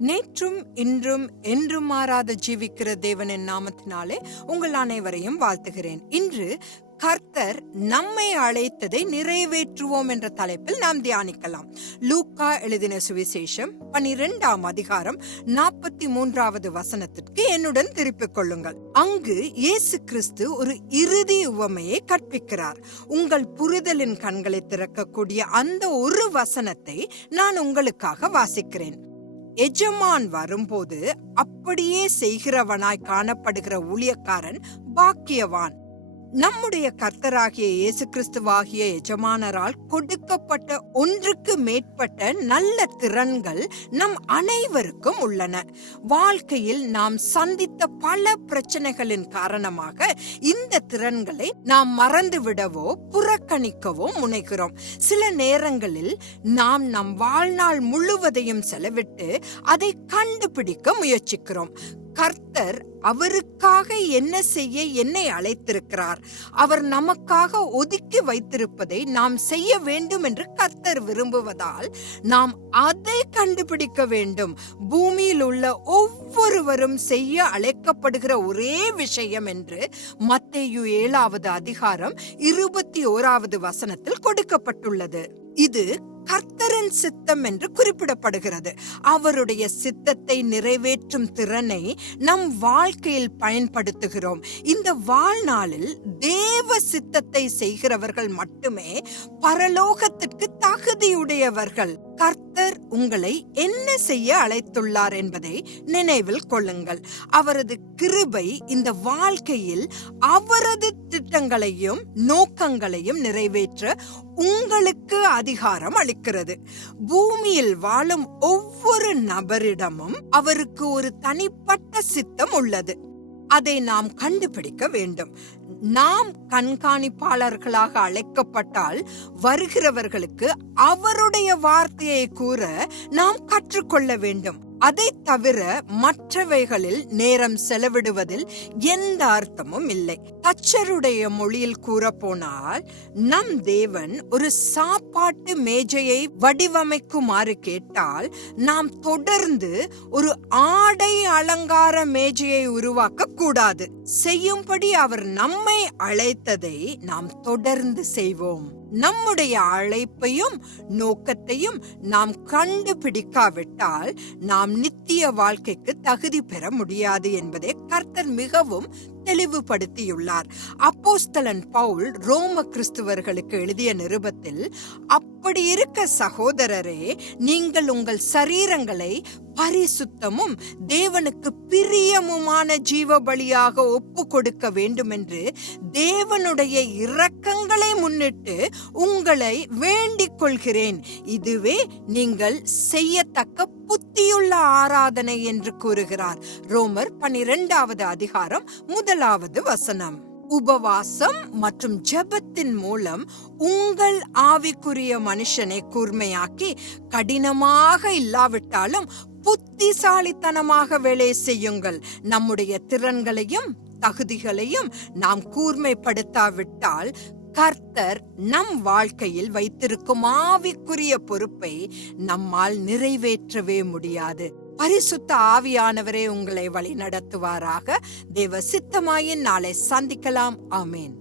நேற்றும் இன்றும் என்றும் மாறாத ஜீவிக்கிற தேவனின் நாமத்தினாலே உங்கள் அனைவரையும் வாழ்த்துகிறேன். இன்று கர்த்தர் நம்மை அழைத்ததை நிறைவேற்றுவோம் என்ற தலைப்பில் நாம் தியானிக்கலாம். லூக்கா எழுதின சுவிசேஷம் பனிரெண்டாம் அதிகாரம் நாற்பத்தி மூன்றாவது வசனத்திற்கு என்னுடன் திருப்பிக் கொள்ளுங்கள். அங்கு இயேசு கிறிஸ்து ஒரு இறுதி உவமையை கற்பிக்கிறார். உங்கள் புரிதலின் கண்களை திறக்கக்கூடிய அந்த ஒரு வசனத்தை நான் உங்களுக்காக வாசிக்கிறேன். எஜமான் வரும்போது அப்படியே செய்கிறவனாய் காணப்படுகிற ஊழியக்காரன் பாக்கியவான். நம்முடைய கர்த்தராகிய இயேசு கிறிஸ்துவாகிய எஜமானரால் கொடுக்கப்பட்ட ஒன்றுக்கு மேற்பட்ட நல்ல திறன்கள் நம் அனைவருக்கும் உள்ளன. வாழ்க்கையில் நாம் சந்தித்த பல பிரச்சனைகளின் காரணமாக இந்த திறன்களை நாம் மறந்துவிடவோ புறக்கணிக்கவோ முனைகிறோம். சில நேரங்களில் நாம் நம் வாழ்நாள் முழுவதையும் செலவிட்டு அதை கண்டுபிடிக்க முயற்சிக்கிறோம். கர்த்தர் அவருக்காக என்ன செய்ய என்னை அழைத்திருக்கிறார். அவர் நமக்காக ஒதுக்கி வைத்திருப்பதை நாம் செய்ய வேண்டும் என்று கர்த்தர் விரும்புவதால் நாம் அதை கண்டுபிடிக்க வேண்டும். பூமியில் உள்ள ஒவ்வொருவரும் செய்ய அழைக்கப்படுகிற ஒரே விஷயம் என்று மத்தேயு ஏழாவது அதிகாரம் இருபத்தி ஓராவது வசனத்தில் கொடுக்கப்பட்டுள்ளது. இது கர்த்தரின் சித்தம் என்று குறிப்பிடப்படுகிறது. அவருடைய சித்தத்தை நிறைவேற்றும் திறனை நம் வாழ்க்கையில் பயன்படுத்துகிறோம். இந்த வாழ்நாளில் தேவ சித்தத்தை செய்கிறவர்கள் மட்டுமே பரலோகத்திற்கு தகுதியுடையவர்கள். கர்த்தர் உங்களை என்ன செய்ய அழைத்துள்ளார் என்பதை நினைவில் கொள்ளுங்கள். அவரது கிருபை இந்த வாழ்க்கையில் அவரது திட்டங்களையும் நோக்கங்களையும் நிறைவேற்ற உங்களுக்கு அதிகாரம் அளிக்கிறது. பூமியில் வாழும் ஒவ்வொரு நபரிடமும் அவருக்கு ஒரு தனிப்பட்ட சித்தம் உள்ளது. அதை நாம் கண்டுபிடிக்க வேண்டும். நாம் கண்காணிப்பாளர்களாக அழைக்கப்பட்டால் வருகிறவர்களுக்கு அவருடைய வார்த்தையை கூற நாம் கற்றுக்கொள்ள வேண்டும். அதை தவிர மற்றவைகளில் நேரம் செலவிடுவதில் எந்த அர்த்தமும் இல்லை. தச்சருடைய மொழியில் கூறப்போனால் நம் தேவன் ஒரு சாப்பாட்டு மேஜையை வடிவமைக்குமாறு கேட்டால் நாம் தொடர்ந்து ஒரு ஆடை அலங்கார மேஜையை உருவாக்க கூடாது. செய்யும்படி அவர் நம்மை அழைத்ததை நாம் தொடர்ந்து செய்வோம். நம்முடைய அழைப்பையும் நோக்கத்தையும் நாம் கண்டுபிடிக்காவிட்டால் நாம் நித்திய வாழ்க்கைக்கு தகுதி பெற முடியாது என்பதை கர்த்தர் மிகவும் தெளிவுபடுத்தியுள்ளார். அப்போஸ்தலன் பவுல் ரோம கிறிஸ்துவர்களுக்கு எழுதிய நிருபத்தில் அப் அப்படி இருக்க சகோதரரே நீங்கள் உங்கள் சரீரங்களை பரிசுத்தமும் தேவனுக்கு பிரியமுமான ஜீவ பலியாக ஒப்பு கொடுக்க வேண்டுமென்று தேவனுடைய இரக்கங்களை முன்னிட்டு உங்களை வேண்டிக் கொள்கிறேன் இதுவே நீங்கள் செய்யத்தக்க புத்தியுள்ள ஆராதனை என்று கூறுகிறார். ரோமர் பனிரெண்டாவது அதிகாரம் முதலாவது வசனம். உபவாசம் மற்றும் ஜெபத்தின் மூலம் உங்கள் ஆவிக்குரிய மனுஷனை கூர்மையாக்கி கடினமாக இல்லாவிட்டாலும் புத்திசாலித்தனமாக வேலை செய்யுங்கள். நம்முடைய திறன்களையும் தகுதிகளையும் நாம் கூர்மைப்படுத்தாவிட்டால் கர்த்தர் நம் வாழ்க்கையில் வைத்திருக்கும் ஆவிக்குரிய பொறுப்பை நம்மால் நிறைவேற்றவே முடியாது. பரிசுத்த ஆவியானவரே உங்களை வழி நடத்துவாராக தேவ சித்தமாயின் நாளை சந்திக்கலாம். ஆமேன்.